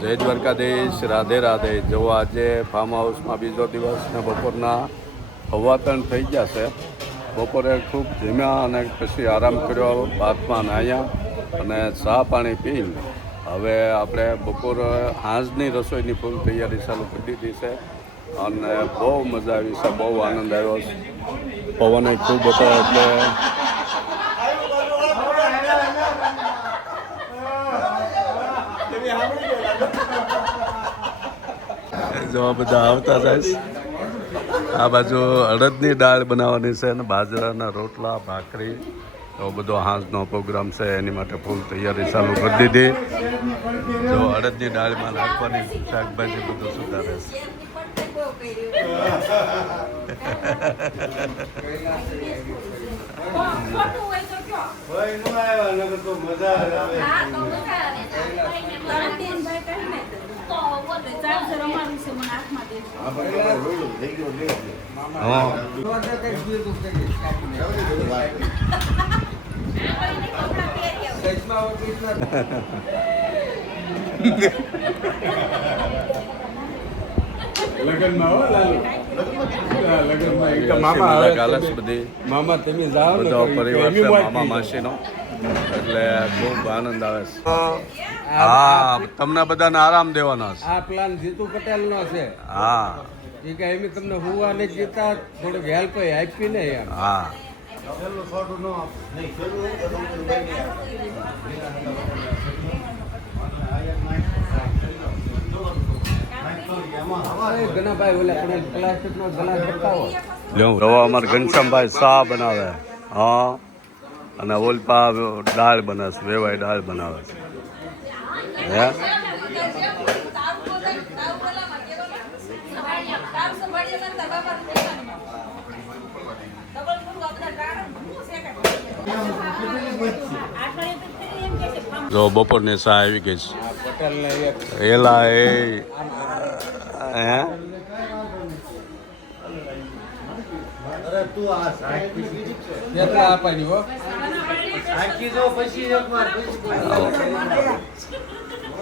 જય દ્વારકાધીશ, રાધે રાધે. જો આજે ફાર્મ હાઉસમાં બીજો દિવસ ને બપોરના 3:15 થઈ ગયા છે. બપોરે ખૂબ જમ્યા અને પછી આરામ કર્યો, બાથમાં નાહ્યા અને ચા પાણી પી હવે આપણે બપોરે સાંજની રસોઈની ફૂલ તૈયારી ચાલુ કરી દીધી છે અને બહુ મજા આવી છે, બહુ આનંદ આવ્યો છે. પવન ખૂબ હતો એટલે જો બધા આવતા જાય. આ બાજુ અડદની દાળ બનાવવાની છે અને બાજરાના રોટલા ભાખરી તો બધો હાંસનો પ્રોગ્રામ છે, એની માટે ફૂલ તૈયારી ચાલુ કરી દીધી. જો અડદની દાળમાં નાખવાની શાકભાજી બધું સુધારે છે. મામા તમે જાઓ બધો પરિવાર છે, મામા માસીનો, એટલે ખૂબ આનંદ આવે છે. હા, તમને બધાને આરામ દેવાનો છે. આ પ્લાન જીતુ પટેલ નો છે. હા, એ કે એમ તમને હુવા ને જીતા થોડુંક હેલ્પ આપી ને યાર. હા, ઘણાભાઈ ઓલા પણ પ્લાસ્ટિક નો ગ્લાસ બતાવો. અમારે ઘનશ્યામભાઈ શાહ બનાવે. હા, અને ઓલપા દાળ બને છે, વેવાઈ દાળ બનાવે છે. હે જો બપોરની ચા આવી ગઈ છે. એલા એ હે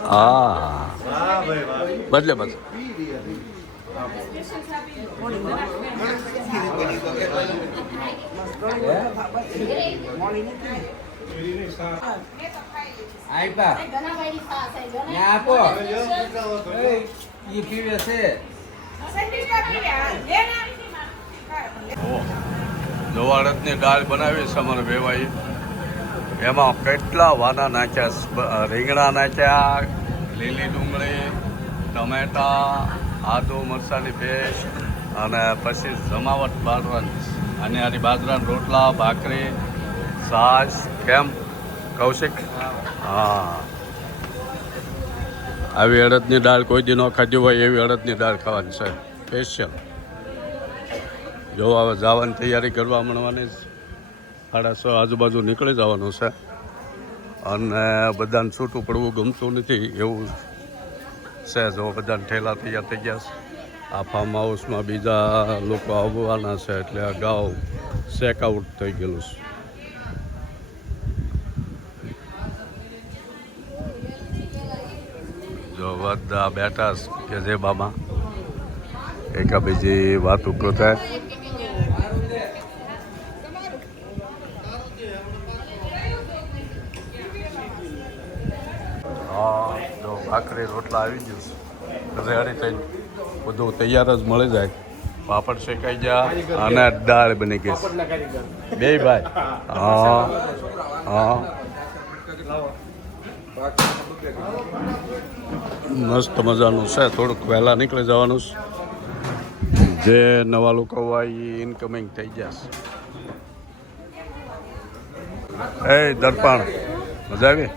હા, બદલે બસ. આપો ઈ પીવે છે. અડદની દાળ બનાવી છે અમારે વેવાઈ. એમાં કેટલા વાના નાખ્યા, રીંગણા નાખ્યા, લીલી ડુંગળી, ટમેટા, આદુ મરચાંની પેસ્ટ અને પછી જમાવટ બાજરાની અને આની બાજરાના રોટલા, ભાખરી, છાશ. કેમ કૌશિક? હા, આવી અડદની દાળ કોઈ દી ન ખાધી હોય એવી અડદની દાળ ખાવાની છે સ્પેશિયલ. જો હવે જવાની તૈયારી કરવા માંડવાની, 6:30 આજુબાજુ નીકળી જવાનું છે અને બધાને છૂટું પડવું ગમતું નથી એવું છે. જો બધાને ઠેલા તૈયાર થઈ ગયા છે. આ ફાર્મ હાઉસમાં બીજા લોકો આવવાના છે એટલે અગાઉ ચેકઆઉટ થઈ ગયેલું છે. જો બધા બેઠા કે જે બામાં એકા બીજી વાત ઉભો થાય. હા, જો ભાખરી રોટલા આવી ગયું છે, રેડી થઈને બધું તૈયાર જ મળી જાય. પાપડ શેકાઈ ગયા અને દાળ બની ગઈ બે ભાઈ. હા હા, મસ્ત મજાનું છે. થોડુંક વહેલા નીકળી જવાનું છે. જે નવા લોકો હોય એ ઇનકમિંગ થઈ ગયા છે. એ દર્પણ મજા આવી?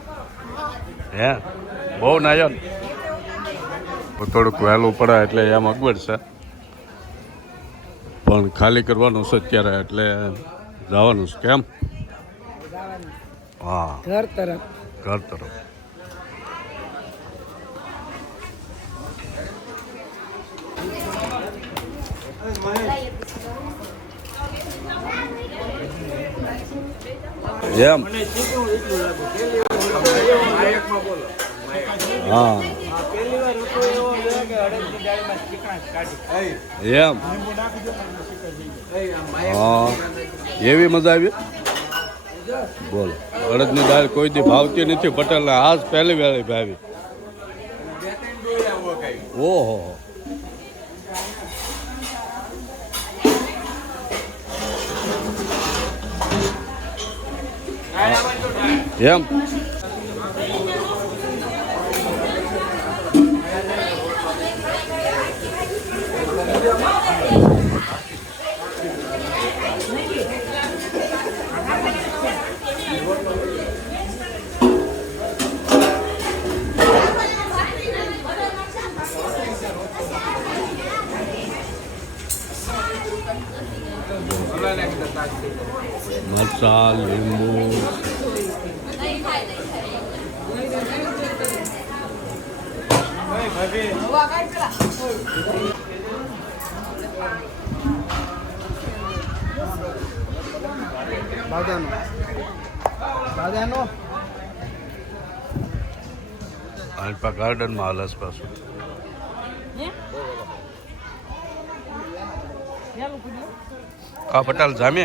હે બહુ નાયો ને? થોડુંક વહેલું પડે એટલે એમ અગવડ છે, પણ ખાલી કરવાનું છે અત્યારે એટલે જવાનું છે. કેમ? હા, ઘર તરફ. એમ હા અડદની દાળમાં ચીકણાશ કાઢી એમ હા એવી મજા આવી બોલો અડદની દાળ કોઈ દી ભાવતી નથી પટેલને આજ પહેલી વેળી ભાવી ઓહો એમ મરચાં લીંબુ અલ્પા ગાર્ડનમાં હાલસ પાછું કા પટેલ જામે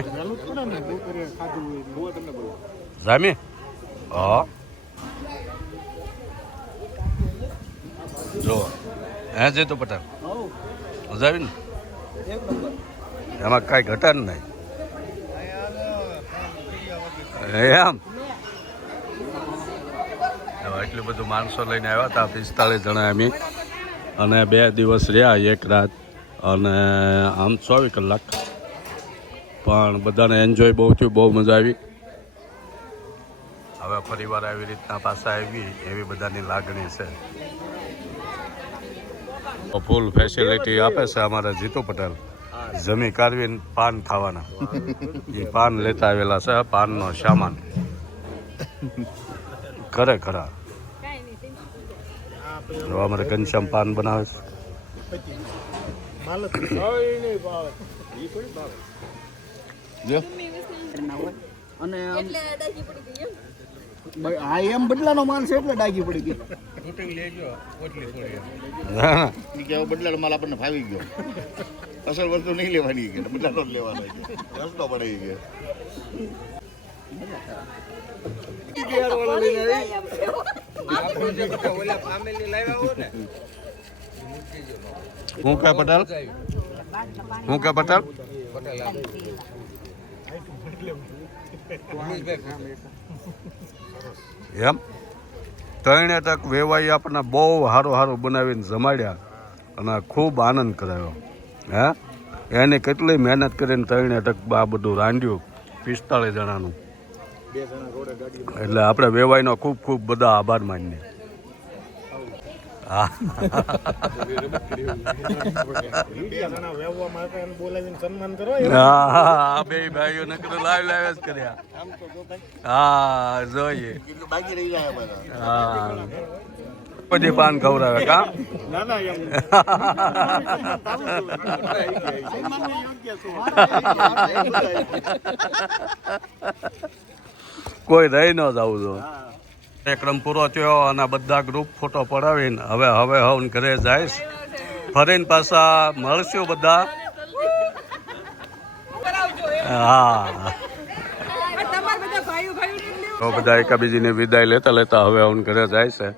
જામે હા જો હે જે તો પટેલ મજા આવી ને એમાં કાંઈ ઘટા નહીં એમ એટલું બધું માણસો લઈને આવ્યા હતા 45 જણા અમે અને 2 દિવસ રહ્યા એક રાત અને આમ 24 કલાક પણ બધાને એન્જોય બહુ થયું બહુ મજા આવી હવે ફરીવાર આવી રીતના પાછા આવી એવી બધાની લાગણી છે ફૂલ ફેસિલિટી આપે છે અમારા જીતુ પટેલ જમી કાઢવીને પાન ખાવાના એ પાન લેતા આવેલા છે પાનનો સામાન ખરેખર જો અમારે ઘનશ્યામ પાન બનાવે છે અને હા એમ બદલાનો માલ છે એટલે ડાગી પડી ગઈ બદલાનો માલ આપણને ફાવી ગયો અસલ વસ્તુ નહીં લેવાની કે બદલાનો જ લેવાનો રસ્તો પડી ગયો હું કે પટેલ હું કે પટેલ એમ 3 ટક વેવાઈ આપણને બહુ સારું બનાવીને જમાડ્યા અને ખૂબ આનંદ કરાવ્યો હે એને કેટલી મહેનત કરીને 3 ટક આ બધું રાંધ્યું 45 જણાનું એટલે આપણે વેવાઈનો ખૂબ ખૂબ બધા આભાર માનીએ હા બે ભાઈઓ નકરું લાઈવ જ કર્યા હા જોઈએ હા પછી પાન ખવડાવે કા કોઈ રહી ન જવું જો કાર્યક્રમ પૂરો થયો અને બધા ગ્રુપ ફોટો પડાવીને હવે હવે ઘરે જઈશ ફરીને પાછા મળશું બધા હા તો બધા એકાબીજીને વિદાય લેતા હવે ઘરે જાય છે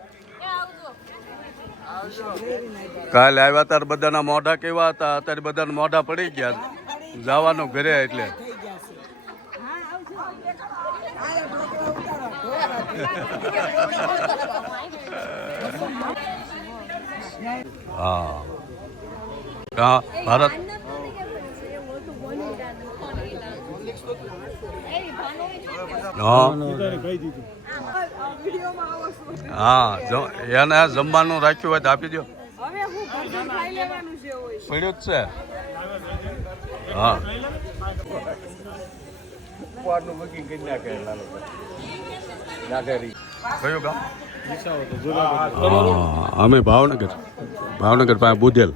કાલે આવ્યા ત્યારે બધાના મોઢા કેવા હતા અત્યારે બધાના મોઢા પડી ગયા જવાનું ઘરે એટલે હા ભારત હા એને જમવાનું રાખ્યું હોય તો આપી દો પડ્યું જ છે હા કયું ગામ અમે ભાવનગર પાસે બુધેલ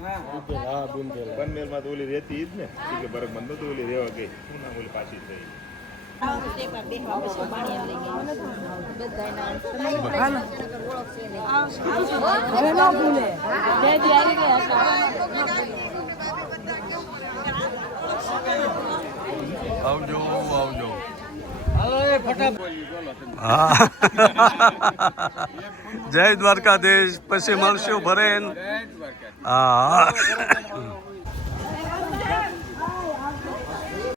આવજો આવજો હાલો એ ફટાફટ હા જય દ્વારકાધીશ પછી મળશું ભરેન હા